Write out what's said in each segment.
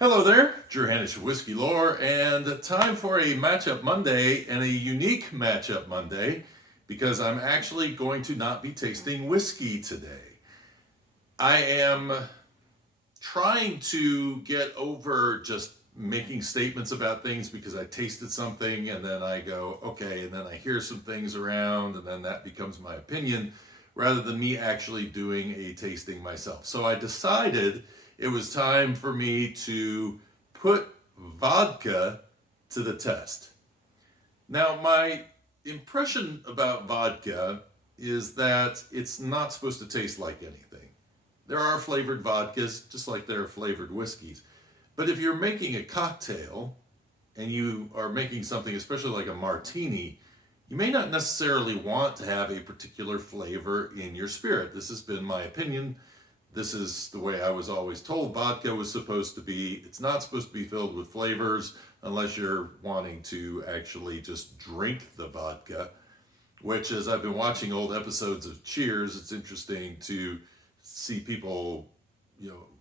Hello there, Drew Hanish of Whiskey Lore, and time for a Matchup Monday, and a unique Matchup Monday, because I'm actually going to not be tasting whiskey today. I am trying to get over just making statements about things because I tasted something and then I go, okay, and then I hear some things around and then that becomes my opinion rather than me actually doing a tasting myself. So I decided it was time for me to put vodka to the test. Now, my impression about vodka is that it's not supposed to taste like anything. There are flavored vodkas, just like there are flavored whiskeys. But if you're making a cocktail and you are making something, especially like a martini, you may not necessarily want to have a particular flavor in your spirit. This has been my opinion. This is the way I was always told vodka was supposed to be. It's not supposed to be filled with flavors unless you're wanting to actually just drink the vodka, which, as I've been watching old episodes of Cheers, it's interesting to see people,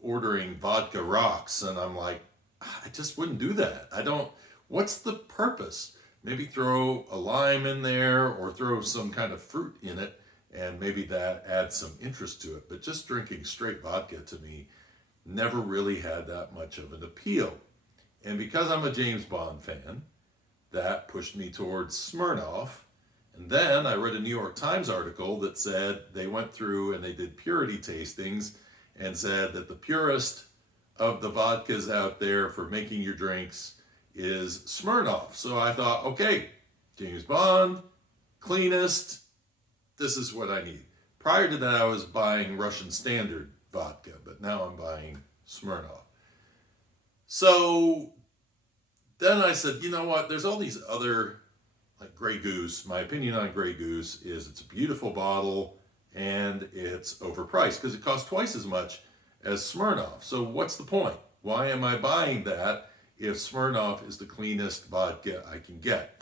ordering vodka rocks, and I'm like, I just wouldn't do that. I don't. What's the purpose? Maybe throw a lime in there or throw some kind of fruit in it, and maybe that adds some interest to it. But just drinking straight vodka to me never really had that much of an appeal. And because I'm a James Bond fan, that pushed me towards Smirnoff. And then I read a New York Times article that said they went through and they did purity tastings and said that the purest of the vodkas out there for making your drinks is Smirnoff. So I thought, okay, James Bond, cleanest, this is what I need. Prior to that, I was buying Russian Standard vodka, but now I'm buying Smirnoff. So then I said, you know what, there's all these other, like Grey Goose. My opinion on Grey Goose is it's a beautiful bottle and it's overpriced because it costs twice as much as Smirnoff. So what's the point? Why am I buying that if Smirnoff is the cleanest vodka I can get?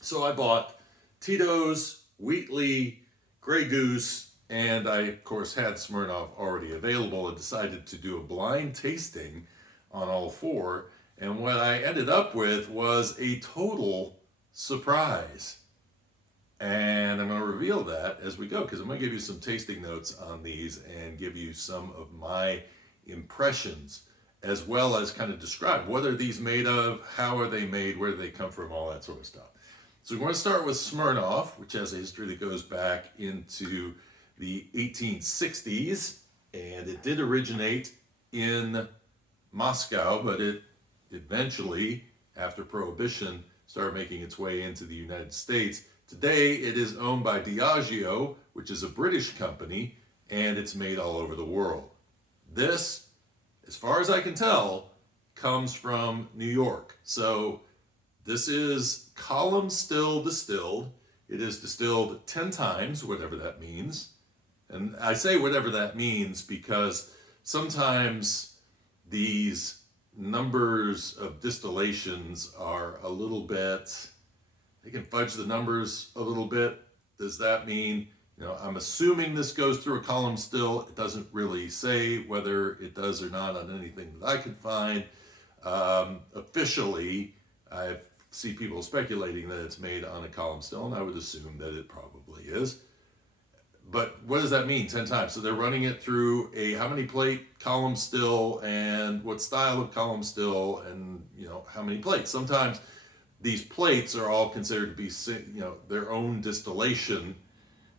So I bought Tito's, Wheatley, Grey Goose, and I, of course, had Smirnoff already available and decided to do a blind tasting on all four. And what I ended up with was a total surprise. And I'm going to reveal that as we go, because I'm going to give you some tasting notes on these and give you some of my impressions, as well as kind of describe what are these made of, how are they made, where do they come from, all that sort of stuff. So we're going to start with Smirnoff, which has a history that goes back into the 1860s, and it did originate in Moscow, but it eventually, after Prohibition, started making its way into the United States. Today, it is owned by Diageo, which is a British company, and it's made all over the world. This, as far as I can tell, comes from New York. So this is column still distilled. It is distilled 10 times, whatever that means. And I say whatever that means because sometimes these numbers of distillations are a little bit, they can fudge the numbers a little bit. Does that mean, I'm assuming this goes through a column still. It doesn't really say whether it does or not on anything that I could find. Officially, I see people speculating that it's made on a column still, and I would assume that it probably is. But what does that mean, 10 times? So they're running it through a how many plate column still and what style of column still and, how many plates. Sometimes these plates are all considered to be, their own distillation.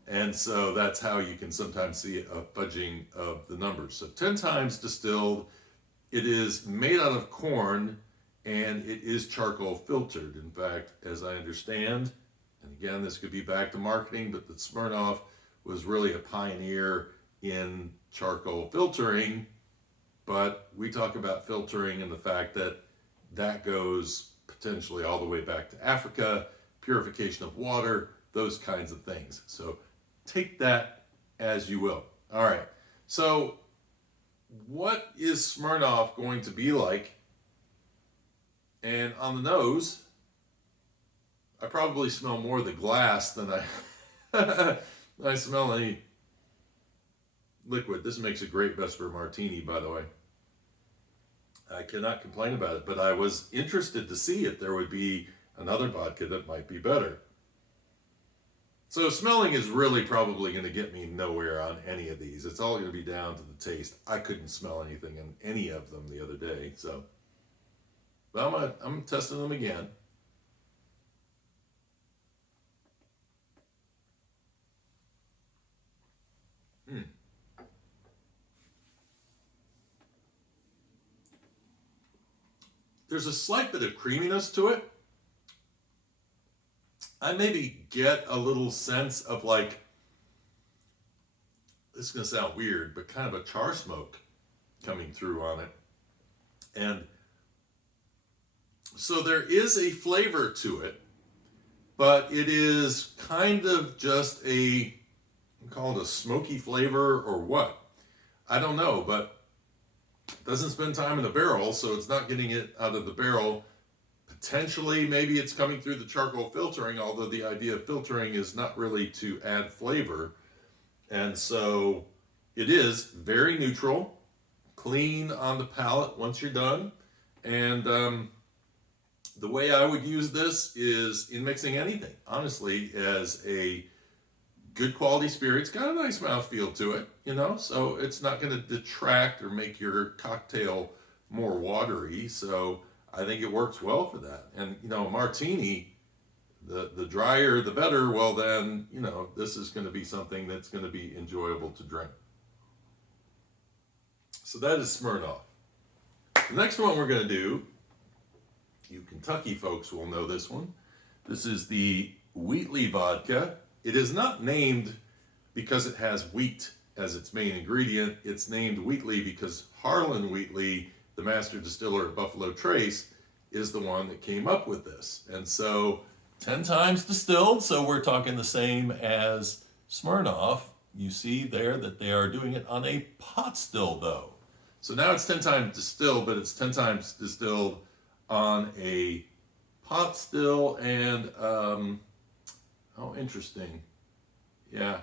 And so that's how you can sometimes see a fudging of the numbers. So 10 times distilled. It is made out of corn and it is charcoal filtered. In fact, as I understand, and again, this could be back to marketing, but the Smirnoff was really a pioneer in charcoal filtering. But we talk about filtering and the fact that that goes potentially all the way back to Africa, purification of water, those kinds of things. So take that as you will. All right. So what is Smirnoff going to be like? And on the nose, I probably smell more of the glass than I smell any liquid. This makes a great Vesper Martini, by the way. I cannot complain about it, but I was interested to see if there would be another vodka that might be better. So smelling is really probably going to get me nowhere on any of these. It's all going to be down to the taste. I couldn't smell anything in any of them the other day, so but I'm testing them again. Hmm. There's a slight bit of creaminess to it. I maybe get a little sense of like, this is going to sound weird, but kind of a char smoke coming through on it. And so there is a flavor to it, but it is kind of just a, call it a smoky flavor or what? I don't know, but it doesn't spend time in the barrel, so it's not getting it out of the barrel. Potentially, maybe it's coming through the charcoal filtering, although the idea of filtering is not really to add flavor. And so it is very neutral, clean on the palate once you're done. And the way I would use this is in mixing anything, honestly, as a good quality spirit. It's got a nice mouthfeel to it, you know, so it's not going to detract or make your cocktail more watery. So I think it works well for that. And, you know, martini, the drier the better. Well, then, you know, this is going to be something that's going to be enjoyable to drink. So that is Smirnoff. The next one we're going to do, you Kentucky folks will know this one. This is the Wheatley vodka. It is not named because it has wheat as its main ingredient. It's named Wheatley because Harlan Wheatley, the master distiller at Buffalo Trace, is the one that came up with this. And so 10 times distilled, so we're talking the same as Smirnoff. You see there that they are doing it on a pot still though. So now it's 10 times distilled, but it's 10 times distilled on a pot still. And oh, interesting. Yeah.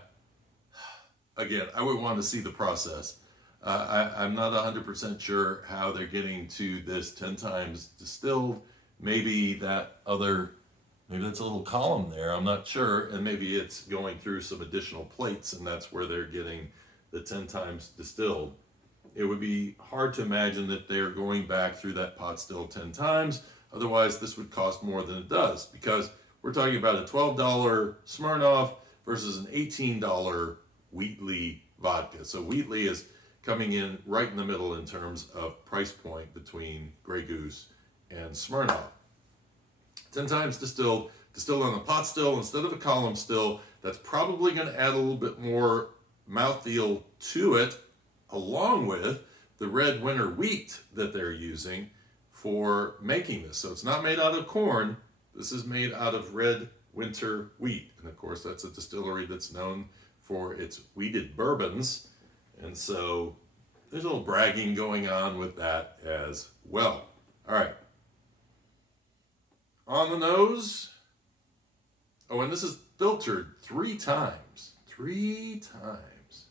Again, I would want to see the process. I'm not 100% sure how they're getting to this 10 times distilled. Maybe that's a little column there. I'm not sure. And maybe it's going through some additional plates and that's where they're getting the 10 times distilled. It would be hard to imagine that they're going back through that pot still 10 times. Otherwise, this would cost more than it does because we're talking about a $12 Smirnoff versus an $18 Wheatley vodka. So Wheatley is coming in right in the middle in terms of price point between Grey Goose and Smirnoff. 10 times distilled on a pot still instead of a column still. That's probably going to add a little bit more mouthfeel to it, along with the red winter wheat that they're using for making this. So it's not made out of corn. This is made out of red winter wheat. And of course, that's a distillery that's known for its wheated bourbons. And so there's a little bragging going on with that as well. All right. On the nose. Oh, and this is filtered 3 times. 3 times.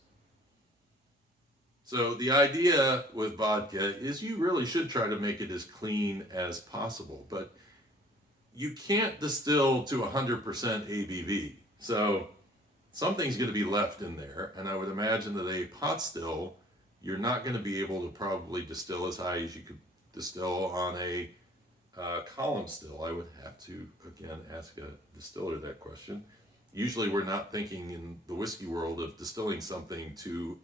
So the idea with vodka is you really should try to make it as clean as possible. But you can't distill to 100% ABV. So something's going to be left in there. And I would imagine that a pot still, you're not going to be able to probably distill as high as you could distill on a column still. I would have to, again, ask a distiller that question. Usually we're not thinking in the whiskey world of distilling something to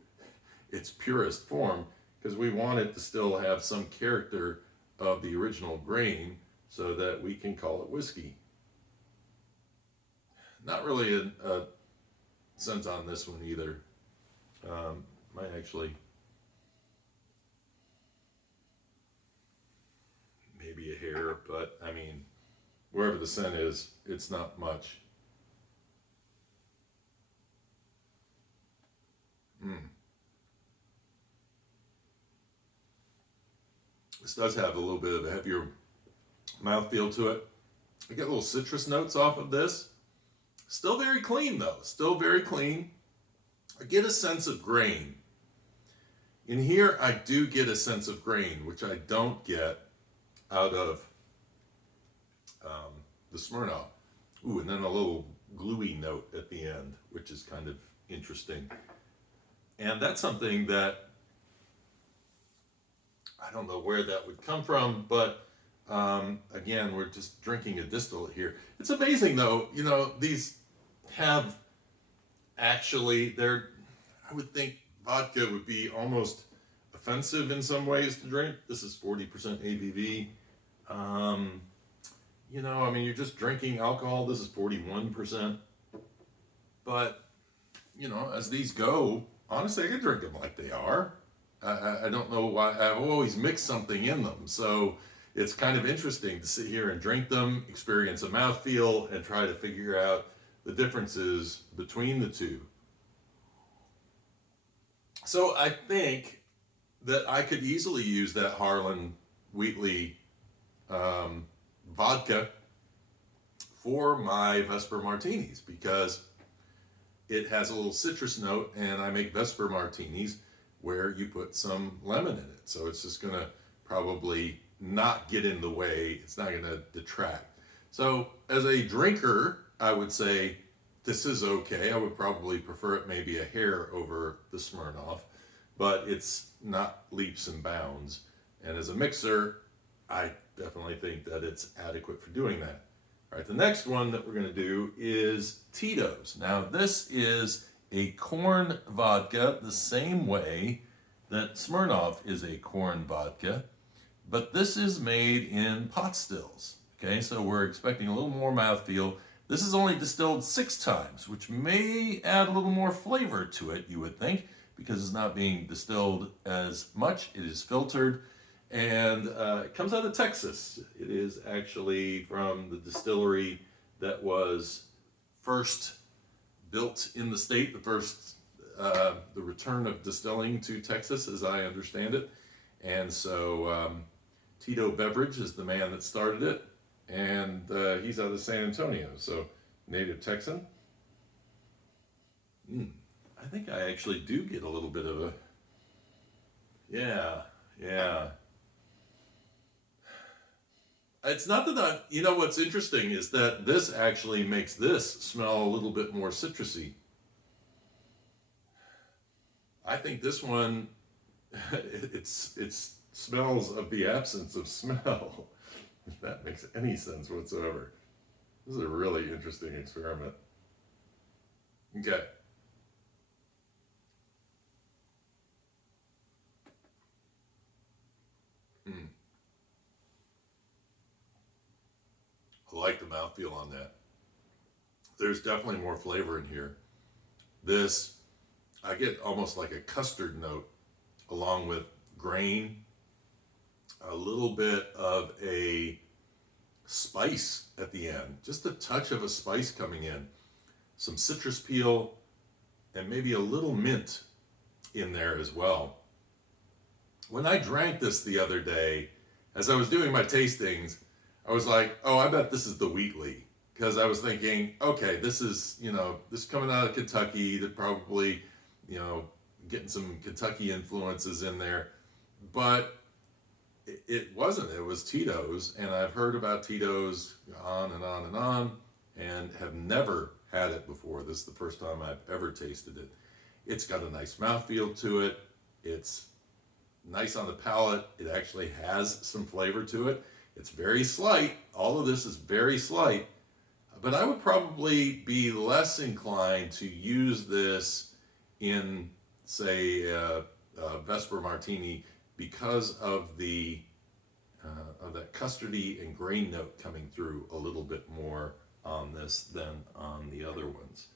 its purest form because we want it to still have some character of the original grain so that we can call it whiskey. Not really a sense on this one either. Might actually maybe a hair, but I mean, wherever the scent is, it's not much. This does have a little bit of a heavier mouthfeel to it. I get little citrus notes off of this. Still very clean though, still very clean. I get a sense of grain. In here, I do get a sense of grain, which I don't get out of the Smirnoff. Ooh, and then a little gluey note at the end, which is kind of interesting. And that's something that I don't know where that would come from, but again, we're just drinking a distillate here. It's amazing though, you know, these have actually, I would think vodka would be almost offensive in some ways to drink. This is 40% ABV. You know, I mean, you're just drinking alcohol. This is 41%. But, you know, as these go, honestly, I could drink them like they are. I don't know why. I've always mixed something in them. So it's kind of interesting to sit here and drink them, experience a mouthfeel, and try to figure out the differences between the two. So I think that I could easily use that Harlan Wheatley vodka for my Vesper martinis because it has a little citrus note, and I make Vesper martinis where you put some lemon in it. So it's just gonna probably not get in the way. It's not gonna detract. So as a drinker, I would say this is okay. I would probably prefer it maybe a hair over the Smirnoff, but it's not leaps and bounds. And as a mixer, I definitely think that it's adequate for doing that. All right, the next one that we're gonna do is Tito's. Now this is a corn vodka the same way that Smirnoff is a corn vodka, but this is made in pot stills. Okay, so we're expecting a little more mouthfeel. This is only distilled 6 times, which may add a little more flavor to it, you would think, because it's not being distilled as much. It is filtered, and it comes out of Texas. It is actually from the distillery that was first built in the state, the return of distilling to Texas, as I understand it. And so Tito Beverage is the man that started it, and he's out of San Antonio, so native Texan. I think I actually do get a little bit of a, yeah. It's not that you know what's interesting is that this actually makes this smell a little bit more citrusy. I think this one, it smells of the absence of smell, if that makes any sense whatsoever. This is a really interesting experiment. Okay. I like the mouthfeel on that. There's definitely more flavor in here. This, I get almost like a custard note along with grain, a little bit of a spice at the end, just a touch of a spice coming in, some citrus peel, and maybe a little mint in there as well. When I drank this the other day, as I was doing my tastings, I was like, oh, I bet this is the Wheatley. Because I was thinking, okay, this is, you know, this coming out of Kentucky, they're probably, you know, getting some Kentucky influences in there. But it wasn't. It was Tito's. And I've heard about Tito's on and on and on, and have never had it before. This is the first time I've ever tasted it. It's got a nice mouthfeel to it. It's nice on the palate. It actually has some flavor to it. It's very slight. All of this is very slight. But I would probably be less inclined to use this in, say, a Vesper Martini because of the of that custardy and grain note coming through a little bit more on this than on the other ones.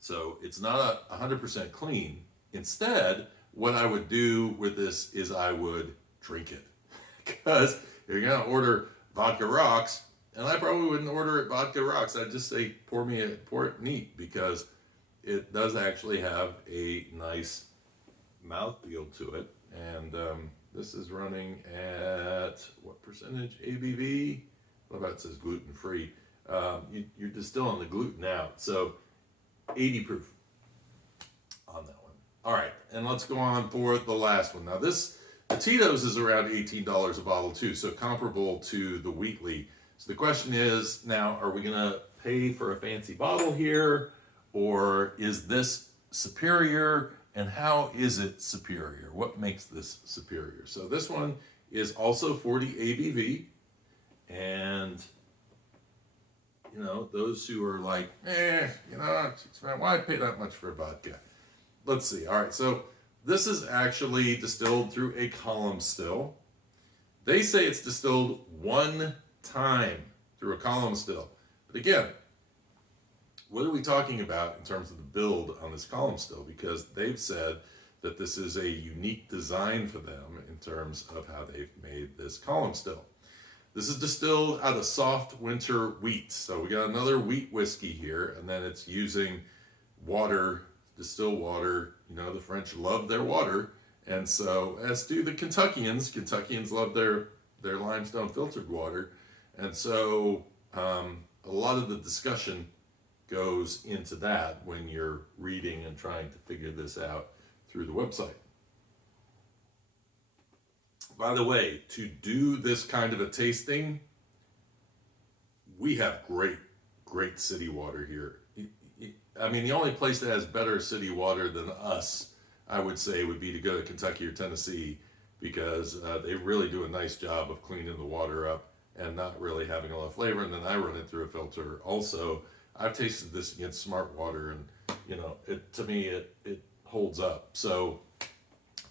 So it's not 100% clean. Instead, what I would do with this is I would drink it. Because you're going to order vodka rocks, and I probably wouldn't order it vodka rocks. I'd just say pour it neat, because it does actually have a nice mouthfeel to it. And this is running at what percentage ABV? Well, that says gluten-free. You're distilling the gluten out, so 80 proof on that one. All right, and let's go on for the last one. Now the Tito's is around $18 a bottle too, so comparable to the Wheatley. So the question is now, are we gonna pay for a fancy bottle here, or is this superior, and how is it superior? What makes this superior? So this one is also 40 ABV, and you know, those who are like, you know, why pay that much for vodka? Let's see. All right, so this is actually distilled through a column still. They say it's distilled one time through a column still. But again, what are we talking about in terms of the build on this column still? Because they've said that this is a unique design for them in terms of how they've made this column still. This is distilled out of soft winter wheat. So we got another wheat whiskey here, and then it's using water, distilled water. You know, the French love their water, and so as do the Kentuckians. Kentuckians love their limestone filtered water, and so a lot of the discussion goes into that when you're reading and trying to figure this out through the website. By the way, to do this kind of a tasting, we have great city water here. I mean, the only place that has better city water than us, I would say, would be to go to Kentucky or Tennessee, because they really do a nice job of cleaning the water up and not really having a lot of flavor. And then I run it through a filter. Also, I've tasted this against Smart Water, and you know, to me it holds up. So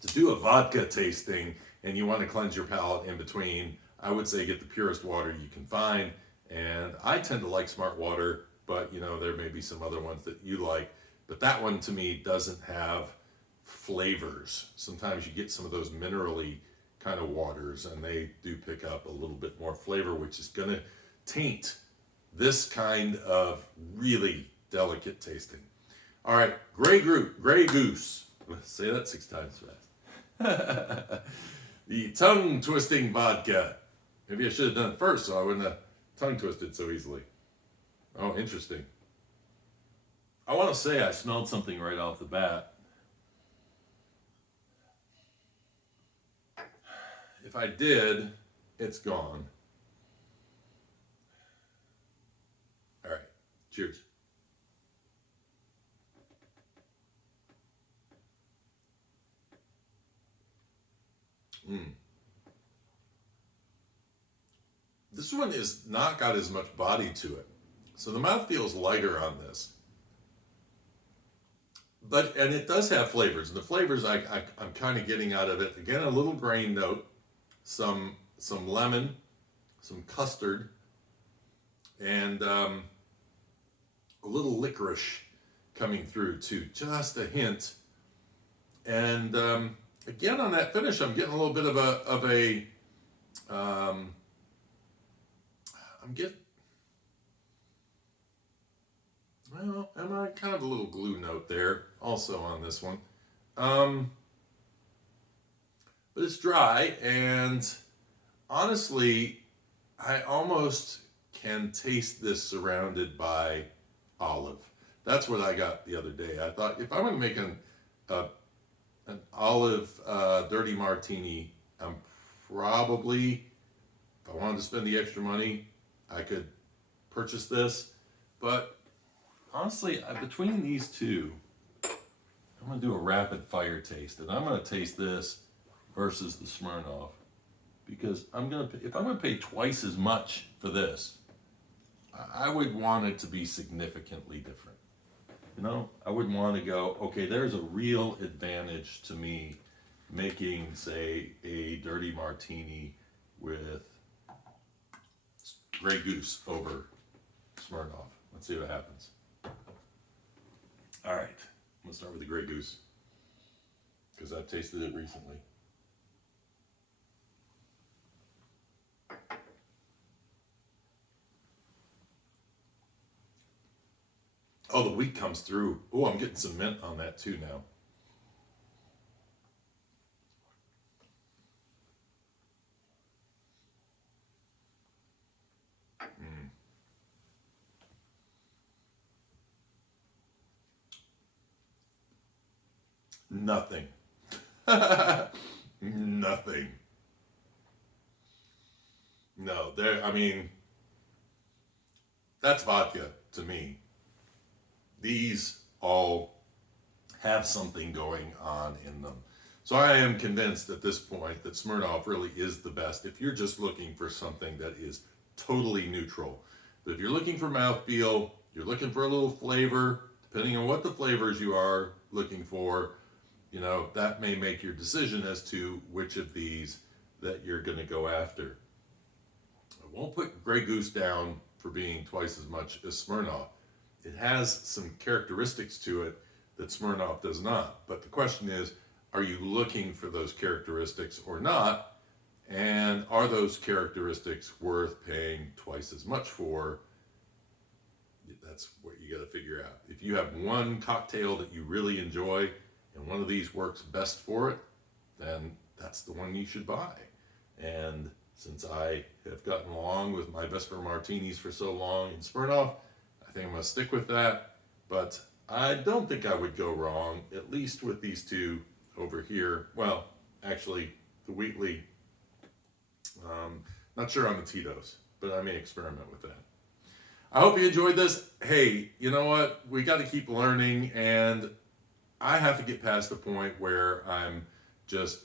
to do a vodka tasting and you want to cleanse your palate in between, I would say get the purest water you can find. And I tend to like Smart Water, but you know, there may be some other ones that you like. But that one to me doesn't have flavors. Sometimes you get some of those minerally kind of waters, and they do pick up a little bit more flavor, which is going to taint this kind of really delicate tasting. All right, Grey Goose. Say that 6 times fast. The tongue twisting vodka. Maybe I should have done it first so I wouldn't have tongue twisted so easily. Oh, interesting. I want to say I smelled something right off the bat. If I did, it's gone. All right, cheers. This one is not got as much body to it. So the mouth feels lighter on this. And it does have flavors. And the flavors I'm kind of getting out of it, again, a little grain note, some lemon, some custard, and a little licorice coming through too, just a hint. And again, on that finish, I'm getting a little bit of a I'm on kind of a little glue note there also on this one. But it's dry, and honestly, I almost can taste this surrounded by olive. That's what I got the other day. I thought if I'm going to make an olive dirty martini, I'm probably, if I wanted to spend the extra money, I could purchase this. But honestly, between these two, I'm going to do a rapid fire taste, and I'm going to taste this versus the Smirnoff, because if I'm going to pay twice as much for this, I would want it to be significantly different. You know, I wouldn't want to go, okay, there's a real advantage to me making, say, a dirty martini with Grey Goose over Smirnoff. Let's see what happens. All right, I'm gonna start with the Grey Goose because I've tasted it recently. Oh, the wheat comes through. Oh, I'm getting some mint on that too now. Nothing. Nothing. No, I mean, that's vodka to me. These all have something going on in them. So I am convinced at this point that Smirnoff really is the best if you're just looking for something that is totally neutral. But if you're looking for mouthfeel, you're looking for a little flavor, depending on what the flavors you are looking for, you know, that may make your decision as to which of these that you're going to go after. I won't put Grey Goose down for being twice as much as Smirnoff. It has some characteristics to it that Smirnoff does not. But the question is, are you looking for those characteristics or not? And are those characteristics worth paying twice as much for? That's what you got to figure out. If you have one cocktail that you really enjoy and one of these works best for it, then that's the one you should buy. And since I have gotten along with my Vesper Martinis for so long in Smirnoff, I think I'm going to stick with that. But I don't think I would go wrong, at least with these two over here. Well, actually, the Wheatley, not sure on the Titos, but I may experiment with that. I hope you enjoyed this. Hey, you know what? We got to keep learning, and I have to get past the point where I'm just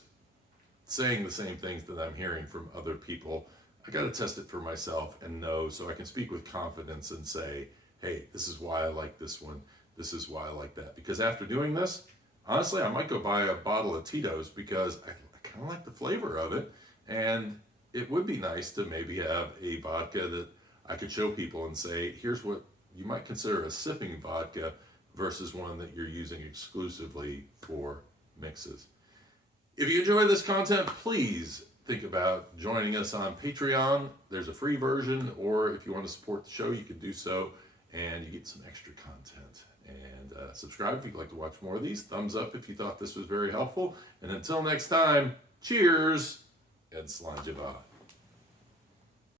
saying the same things that I'm hearing from other people. I got to test it for myself and know, so I can speak with confidence and say, hey, this is why I like this one. This is why I like that. Because after doing this, honestly, I might go buy a bottle of Tito's because I kind of like the flavor of it. And it would be nice to maybe have a vodka that I could show people and say, here's what you might consider a sipping vodka versus one that you're using exclusively for mixes. If you enjoy this content, please think about joining us on Patreon. There's a free version, or if you want to support the show, you can do so, and you get some extra content. And subscribe if you'd like to watch more of these. Thumbs up if you thought this was very helpful. And until next time, cheers and Slainte.